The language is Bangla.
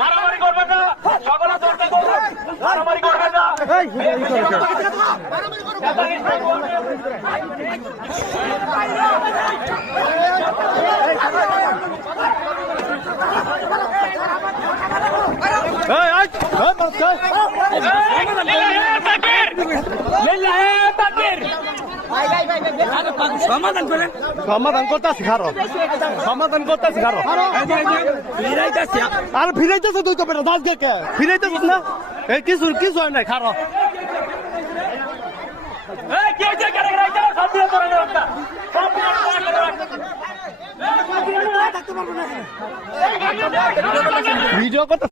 মারামারি করবেন না, সকলে চর্চা করবেন, মারামারি করবেন না। সমাধান করেন, সমাধান করতে শিখারো, সমাধান করতে শিখারো। আর ফিরাইতেছে তুই তো বেটা দাস কে ফিরাইতেছিস না? এই কিছু কিছু হয় না, খারো। ভিডিও করতে